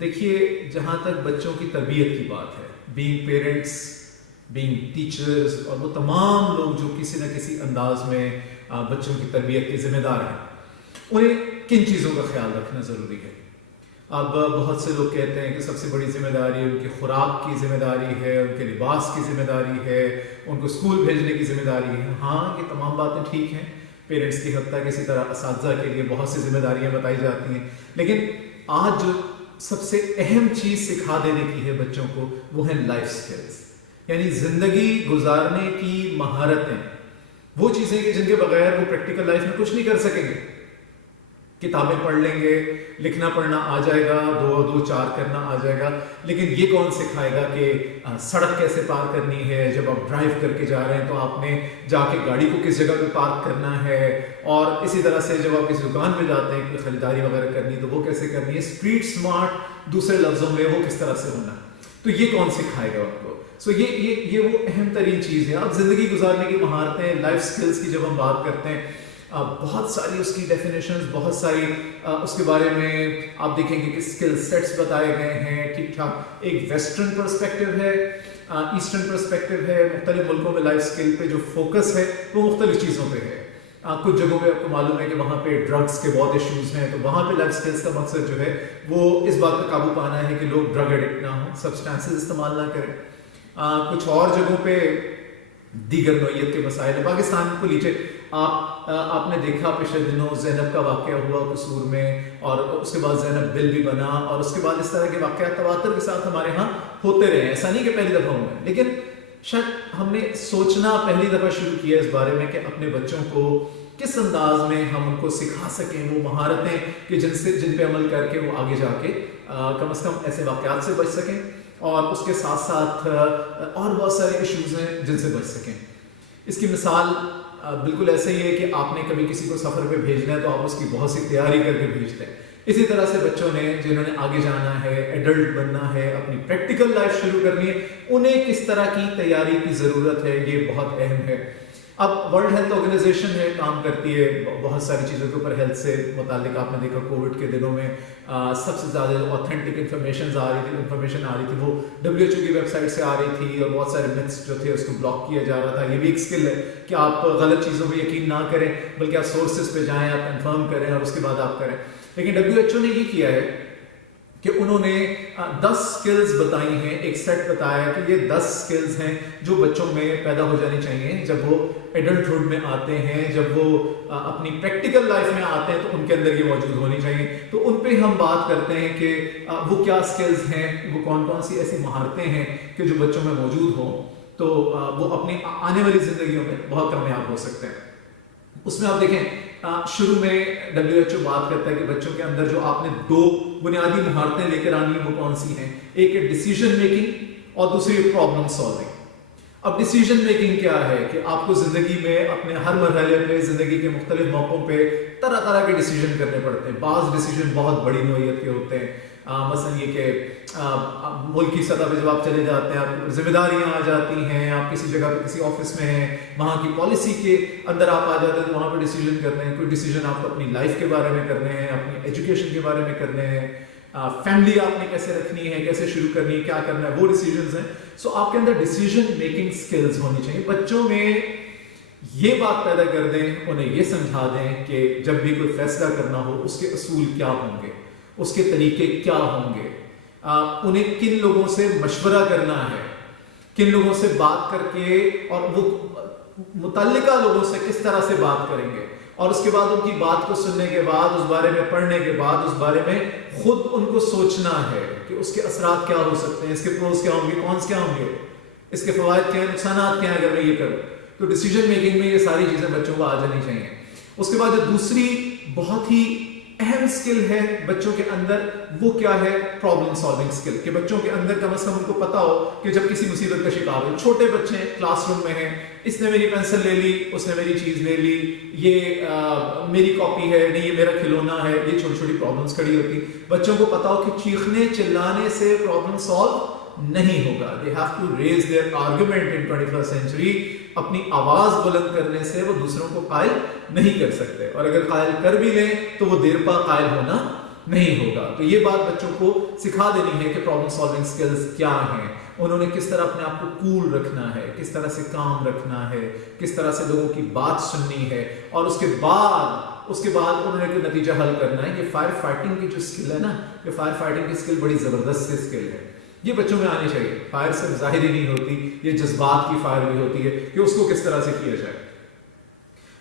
دیکھیے، جہاں تک بچوں کی تربیت کی بات ہے، بینگ پیرنٹس، بینگ ٹیچرز اور وہ تمام لوگ جو کسی نہ کسی انداز میں بچوں کی تربیت کے ذمہ دار ہیں، انہیں کن چیزوں کا خیال رکھنا ضروری ہے؟ اب بہت سے لوگ کہتے ہیں کہ سب سے بڑی ذمہ داری ان کی خوراک کی ذمہ داری ہے، ان کے لباس کی ذمہ داری ہے، ان کو اسکول بھیجنے کی ذمہ داری ہے۔ ہاں، یہ تمام باتیں ٹھیک ہیں، پیرنٹس کی حد تک، اسی طرح اساتذہ کے لیے بہت سی ذمہ داریاں بتائی جاتی ہیں، لیکن آج جو سب سے اہم چیز سکھا دینے کی ہے بچوں کو، وہ ہیں لائف سکلز، یعنی زندگی گزارنے کی مہارتیں، وہ چیزیں کہ جن کے بغیر وہ پریکٹیکل لائف میں کچھ نہیں کر سکیں گے۔ کتابیں پڑھ لیں گے، لکھنا پڑھنا آ جائے گا، 2 اور 2 4 کرنا آ جائے گا، لیکن یہ کون سکھائے گا کہ سڑک کیسے پار کرنی ہے؟ جب آپ ڈرائیو کر کے جا رہے ہیں تو آپ نے جا کے گاڑی کو کس جگہ پہ پارک کرنا ہے، اور اسی طرح سے جب آپ کسی دکان پہ جاتے ہیں کوئی خریداری وغیرہ کرنی ہے تو وہ کیسے کرنی ہے، اسٹریٹ اسمارٹ دوسرے لفظوں میں وہ کس طرح سے ہونا، تو یہ کون سکھائے گا ان کو؟ سو یہ وہ اہم ترین چیز ہے۔ اب زندگی گزارنے کی مہارتیں، لائف سکلز کی جب ہم بات کرتے ہیں، بہت ساری اس کی ڈیفینیشنز، بہت ساری اس کے بارے میں آپ دیکھیں گے کہ اسکل سیٹس بتائے گئے ہیں ٹھیک ٹھاک۔ ایک ویسٹرن پرسپیکٹیو ہے، ایسٹرن پرسپیکٹیو ہے، مختلف ملکوں میں لائف سکل پہ جو فوکس ہے وہ مختلف چیزوں پہ ہے۔ کچھ جگہوں پہ آپ کو معلوم ہے کہ وہاں پہ ڈرگس کے بہت ایشوز ہیں، تو وہاں پہ لائف سکلز کا مقصد جو ہے وہ اس بات پہ قابو پانا ہے کہ لوگ ڈرگ ایڈکٹ نہ ہوں، سبسٹانسز استعمال نہ کریں۔ کچھ اور جگہوں پہ دیگر نوعیت کے مسائل ہیں۔ پاکستان کو لیجیے، آپ نے دیکھا پچھلے دنوں زینب کا واقعہ ہوا قصور میں، اور اس کے بعد زینب بل بھی بنا، اور اس کے بعد اس طرح کے واقعات تواتر کے ساتھ ہمارے ہاں ہوتے رہے ہیں، ایسا نہیں کہ پہلی دفعہ ہوئے ہیں، لیکن شاید ہم نے سوچنا پہلی دفعہ شروع کیا اس بارے میں کہ اپنے بچوں کو کس انداز میں ہم ان کو سکھا سکیں وہ مہارتیں کہ جن پہ عمل کر کے وہ آگے جا کے کم از کم ایسے واقعات سے بچ سکیں، اور اس کے ساتھ ساتھ اور بہت سارے ایشوز ہیں جن سے بچ سکیں۔ اس کی مثال بالکل ایسے ہی ہے کہ آپ نے کبھی کسی کو سفر پہ بھیجنا ہے تو آپ اس کی بہت سی تیاری کر کے بھیجتے ہیں۔ اسی طرح سے بچوں نے جنہوں نے آگے جانا ہے، ایڈلٹ بننا ہے، اپنی پریکٹیکل لائف شروع کرنی ہے، انہیں کس طرح کی تیاری کی ضرورت ہے، یہ بہت اہم ہے۔ اب ورلڈ ہیلتھ آرگنائزیشن ہے، کام کرتی ہے بہت ساری چیزوں کے اوپر ہیلتھ سے متعلق۔ آپ نے دیکھا کووڈ کے دنوں میں سب سے زیادہ اوتھینٹک انفارمیشن آ رہی تھی وہ WHO کی ویب سائٹ سے آ رہی تھی، اور بہت سارے متس جو تھے اس کو بلاک کیا جا رہا تھا۔ یہ بھی ایک اسکل ہے کہ آپ غلط چیزوں پہ یقین نہ کریں، بلکہ آپ سورسز پہ جائیں، آپ کنفرم کریں اور اس کے بعد آپ کریں۔ لیکن WHO نے یہ کیا ہے کہ انہوں نے 10 سکلز بتائی ہیں، ایک سیٹ بتایا کہ یہ 10 سکلز ہیں جو بچوں میں پیدا ہو جانی چاہیے جب وہ ایڈلٹہڈ میں آتے ہیں، جب وہ اپنی پریکٹیکل لائف میں آتے ہیں تو ان کے اندر یہ موجود ہونی چاہیے۔ تو ان پہ ہم بات کرتے ہیں کہ وہ کیا سکلز ہیں، وہ کون کون سی ایسی مہارتیں ہیں کہ جو بچوں میں موجود ہوں تو وہ اپنی آنے والی زندگیوں میں بہت کامیاب ہو سکتے ہیں۔ اس میں آپ دیکھیں شروع میں WHO بات کرتا ہے کہ بچوں کے اندر جو آپ نے 2 بنیادی مہارتیں لے کر آنی ہیں وہ کون سی ہیں، ایک ہے ڈیسیژن میکنگ اور دوسری ہے پرابلم سالونگ۔ اب ڈیسیژن میکنگ کیا ہے کہ آپ کو زندگی میں اپنے ہر مرحلے پہ، زندگی کے مختلف موقعوں پہ طرح طرح کے ڈیسیژن کرنے پڑتے ہیں۔ بعض ڈیسیژن بہت بڑی نوعیت کے ہوتے ہیں، مثلا یہ کہ ملک کی سطح پہ جب آپ چلے جاتے ہیں، آپ ذمہ داریاں آ جاتی ہیں، آپ کسی جگہ پہ کسی آفس میں ہیں، وہاں کی پالیسی کے اندر آپ آ جاتے ہیں تو وہاں پہ ڈیسیژن کرنے ہیں۔ کوئی ڈیسیژن آپ کو اپنی لائف کے بارے میں کرنے ہیں، اپنی ایجوکیشن کے بارے میں کرنے ہیں، فیملی آپ نے کیسے رکھنی ہے، کیسے شروع کرنی ہے، کیا کرنا ہے، وہ ڈیسیژنز ہیں۔ سو آپ کے اندر ڈیسیژن میکنگ سکلز ہونی چاہیے۔ بچوں میں یہ بات پیدا کر دیں، انہیں یہ سمجھا دیں کہ جب بھی کوئی فیصلہ کرنا ہو اس کے اصول کیا ہوں گے، اس کے طریقے کیا ہوں گے، انہیں کن لوگوں سے مشورہ کرنا ہے، کن لوگوں سے بات کر کے، اور وہ متعلقہ لوگوں سے کس طرح سے بات کریں گے، اور اس کے بعد ان کی بات کو سننے کے بعد، اس بارے میں پڑھنے کے بعد، اس بارے میں خود ان کو سوچنا ہے کہ اس کے اثرات کیا ہو سکتے ہیں، اس کے پروز کیا ہوں گے، کونس کیا ہوں گے، اس کے فوائد کیا ہیں، نقصانات کیا ہیں اگر میں یہ کروں۔ تو ڈیسیژن میکنگ میں یہ ساری چیزیں بچوں کو آ جانی چاہیے۔ اس کے بعد جو دوسری بہت ہی اہم سکل ہے بچوں کے اندر، وہ کیا ہے، پرابلم سالونگ سکل، کہ بچوں کے اندر کم از کم ان کو پتا ہو کہ جب کسی مصیبت کا شکار ہو، چھوٹے بچے کلاس روم میں ہیں، اس نے میری پینسل لے لی، اس نے میری چیز لے لی، یہ میری کاپی ہے، نہیں یہ میرا کھلونا ہے، یہ چھوٹی چھوٹی پرابلمس کھڑی ہوتی، بچوں کو پتا ہو کہ چیخنے چلانے سے پرابلم سالو نہیں ہوگا۔ They have to raise their argument in 21st century اپنی آواز بلند کرنے سے وہ دوسروں کو قائل نہیں کر سکتے، اور اگر قائل کر بھی لیں تو وہ دیر پا قائل ہونا نہیں ہوگا۔ تو یہ بات بچوں کو سکھا دینی ہے کہ پرابلم سالونگ سکلز کیا ہیں، انہوں نے کس طرح اپنے آپ کو کول رکھنا ہے، کس طرح سے کام رکھنا ہے، کس طرح سے لوگوں کی بات سننی ہے، اور اس کے بعد انہوں نے کوئی نتیجہ حل کرنا ہے۔ یہ فائر فائٹنگ کی جو اسکل ہے نا، یہ فائر فائٹنگ کی اسکل بڑی زبردست اسکل ہے، یہ بچوں میں آنی چاہیے۔ فائر صرف ظاہری نہیں ہوتی، یہ جذبات کی فائر بھی ہوتی ہے کہ اس کو کس طرح سے کیا جائے۔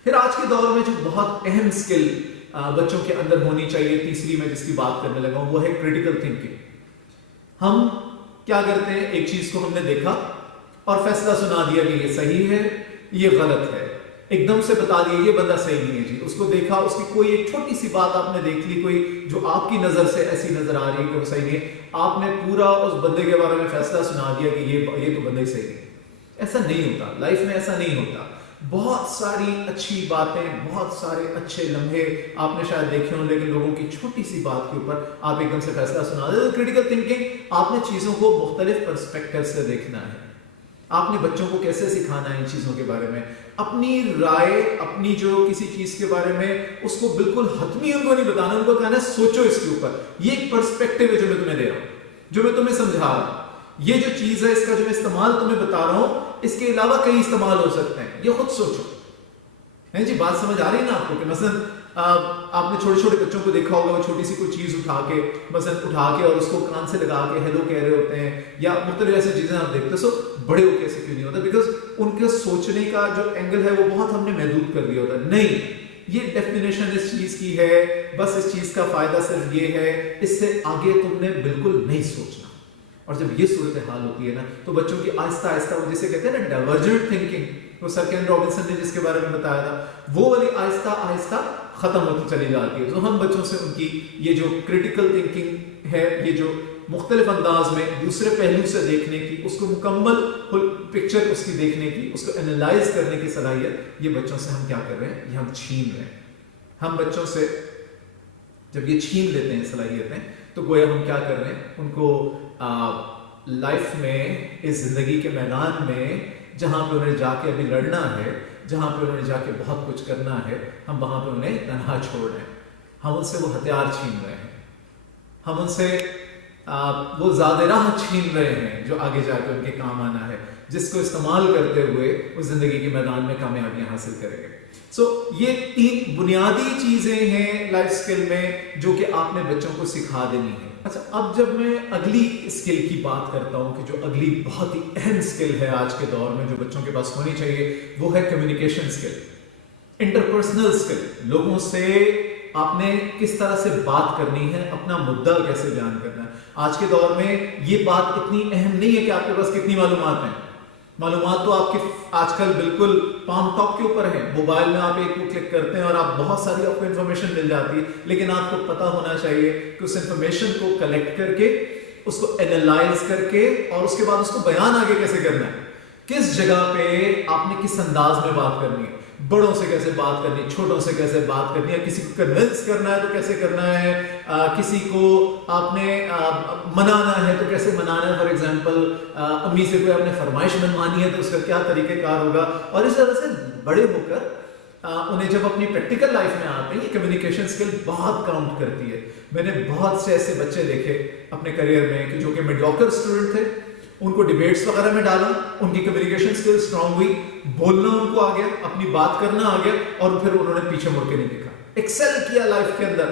پھر آج کے دور میں جو بہت اہم اسکل بچوں کے اندر ہونی چاہیے، تیسری میں جس کی بات کرنے لگا ہوں، وہ ہے کریٹیکل تھنکنگ۔ ہم کیا کرتے ہیں، ایک چیز کو ہم نے دیکھا اور فیصلہ سنا دیا کہ یہ صحیح ہے، یہ غلط ہے، ایک دم سے بتا دیا یہ بندہ صحیح نہیں ہے جی۔ اس کو دیکھا، اس کی کوئی ایک چھوٹی سی بات آپ نے دیکھ لی، کوئی جو آپ کی نظر سے ایسی نظر آ رہی ہے کہ وہ صحیح نہیں ہے، آپ نے پورا اس بندے کے بارے میں فیصلہ سنا دیا کہ یہ تو بندہ ہی صحیح نہیں ہے۔ ایسا نہیں ہوتا، لائف میں ایسا نہیں ہوتا۔ بہت ساری اچھی باتیں، بہت سارے اچھے لمحے آپ نے شاید دیکھے ہوں، لیکن لوگوں کی چھوٹی سی بات کے اوپر آپ ایک دم سے فیصلہ سنا دیں۔ کریٹیکل تھنکنگ، آپ نے چیزوں کو مختلف پرسپیکٹو سے دیکھنا ہے۔ آپ نے بچوں کو کیسے سکھانا ہے ان چیزوں کے بارے میں، اپنی رائے، اپنی جو کسی چیز کے بارے میں اس کو بالکل حتمی ان کو نہیں بتانا، ان کو کہنا ہے سوچو اس کے اوپر، یہ ایک پرسپیکٹو ہے جو میں تمہیں دے رہا ہوں، جو میں تمہیں سمجھا رہا ہوں، یہ جو چیز ہے اس کا جو میں استعمال تمہیں بتا رہا ہوں، اس کے علاوہ کئی استعمال ہو سکتے ہیں، یہ خود سوچو۔ جی بات سمجھ آ رہی ہے نا آپ کو؟ کہ مثلا آپ نے چھوٹے چھوٹے بچوں کو دیکھا ہوگا، وہ چھوٹی سی کوئی چیز اٹھا کے اور اس کو کان سے لگا کے ہیلو کہہ رہے ہوتے ہیں، یا مختلف ایسی چیزیں آپ دیکھتے ہیں۔ سو بڑے ہو کے ایسے کیوں نہیں ہوتا؟ بیکاز ان کے سوچنے کا جو اینگل ہے وہ بہت ہم نے محدود کر دیا ہوتا ہے۔ نہیں، یہ ڈیفینیشن اس چیز کی ہے، بس اس چیز کا فائدہ صرف یہ ہے، اس سے آگے تم نے بالکل نہیں سوچنا۔ اور جب یہ صورتحال ہوتی ہے نا، تو بچوں کی آہستہ آہستہ، وہ جسے کہتے ہیں نا ڈائیورجنٹ تھنکنگ، وہ سر کین رابنسن نے جس کے بارے میں بتایا تھا، وہ والی آہستہ آہستہ ختم ہوتی چلی جاتی ہے۔ تو ہم بچوں سے ان کی یہ جو کریٹیکل تھنکنگ ہے، یہ جو مختلف انداز میں دوسرے پہلو سے دیکھنے کی، اس کو مکمل پکچر اس کی دیکھنے کی، اس کو انالائز کرنے کی صلاحیت، یہ بچوں سے ہم کیا کر رہے ہیں، یہ ہم چھین رہے ہیں۔ ہم بچوں سے جب یہ چھین لیتے ہیں صلاحیتیں، تو گویا ہم کیا کر رہے ہیں، ان کو لائف میں، اس زندگی کے میدان میں، جہاں پہ انہیں جا کے ابھی لڑنا ہے، جہاں پہ انہیں جا کے بہت کچھ کرنا ہے، ہم وہاں پہ انہیں تنہا چھوڑ رہے ہیں۔ ہم ان سے وہ ہتھیار چھین رہے ہیں، ہم ان سے وہ زیادہ راہ چھین رہے ہیں جو آگے جا کے ان کے کام آنا ہے، جس کو استعمال کرتے ہوئے وہ زندگی کے میدان میں کامیابیاں حاصل کریں گے۔ یہ 3 بنیادی چیزیں ہیں لائف اسکل میں جو کہ آپ نے بچوں کو سکھا دینی ہے۔ اچھا، اب جب میں اگلی اسکل کی بات کرتا ہوں، کہ جو اگلی بہت ہی اہم اسکل ہے آج کے دور میں جو بچوں کے پاس ہونی چاہیے، وہ ہے کمیونیکیشن اسکل، انٹرپرسنل اسکل۔ لوگوں سے آپ نے کس طرح سے بات کرنی ہے، اپنا مدعا کیسے بیان کرنا ہے۔ آج کے دور میں یہ بات اتنی اہم نہیں ہے کہ آپ کے پاس کتنی معلومات ہیں۔ معلومات تو آپ کی آج کل بالکل پام ٹاپ کے اوپر ہے، موبائل میں آپ ایک کو کلک کرتے ہیں اور آپ بہت ساری آپ کو انفارمیشن مل جاتی ہے، لیکن آپ کو پتا ہونا چاہیے کہ اس انفارمیشن کو کلیکٹ کر کے، اس کو اینالائز کر کے، اور اس کے بعد اس کو بیان آگے کیسے کرنا ہے، کس جگہ پہ آپ نے کس انداز میں بات کرنی ہے، بڑوں سے کیسے بات کرنی ہے، چھوٹوں سے کیسے بات کرنی ہے، کسی کو کنونس کرنا ہے تو کیسے کرنا ہے، کسی کو آپ نے منانا ہے تو کیسے منانا ہے۔ فار ایگزامپل امی سے کوئی آپ نے فرمائش منوانی ہے تو اس کا کیا طریقہ کار ہوگا، اور اس طرح سے بڑے ہو کر انہیں جب اپنی پریکٹیکل لائف میں آتے ہیں، یہ کمیونیکیشن اسکل بہت کاؤنٹ کرتی ہے۔ میں نے بہت سے ایسے بچے دیکھے اپنے کریئر میں کہ جو کہ میڈیوکر اسٹوڈنٹ تھے، ان کو ڈیبیٹس وغیرہ میں ڈالا، ان کی کمیونیکیشن اسکل اسٹرانگ ہوئی، بولنا ان کو آ گیا، اپنی بات کرنا آ گیا، اور پھر انہوں نے پیچھے مڑ کے نہیں دیکھا، ایکسل کیا لائف کے اندر۔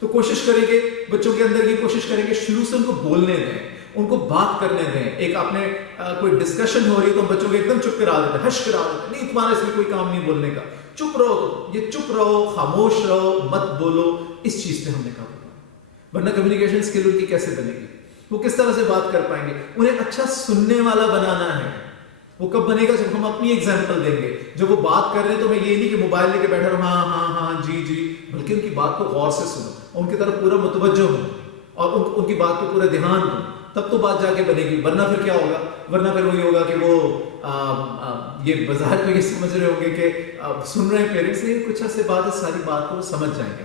تو کوشش کریں گے بچوں کے اندر، یہ کوشش کریں گے شروع سے ان کو بولنے دیں، ان کو بات کرنے دیں۔ ایک آپ نے کوئی ڈسکشن ہو رہی ہے تو بچوں کو ایک دم چپ کرا دیتے ہیں، ہش کرا دیتے ہیں، نہیں تمہارا اس میں کوئی کام نہیں بولنے کا، چپ رہو، یہ چپ رہو، خاموش رہو، مت بولو۔ اس چیز پہ ہم نے کہا ورنہ کمیونیکیشن اسکل ان کی کیسے بنے گی، وہ کس طرح سے بات کر پائیں گے؟ انہیں اچھا سننے والا بنانا ہے۔ وہ کب بنے گا؟ جب ہم اپنی ایگزامپل دیں گے۔ جب وہ بات کر رہے ہیں تو میں یہ نہیں کہ موبائل لے کے بیٹھا رہا ہوں، ہاں ہاں ہاں جی جی، بلکہ ان کی بات کو غور سے سنو، ان کی طرف پورا متوجہ ہو، اور ان کی بات پہ پورا دھیان دو، تب تو بات جا کے بنے گی۔ ورنہ پھر کیا ہوگا؟ ورنہ پھر وہی ہوگا کہ وہ یہ بظاہر میں یہ سمجھ رہے ہوں گے کہ سن رہے ہیں پیرنٹس سے، کچھ عرصے بعد اس ساری بات کو سمجھ جائیں گے،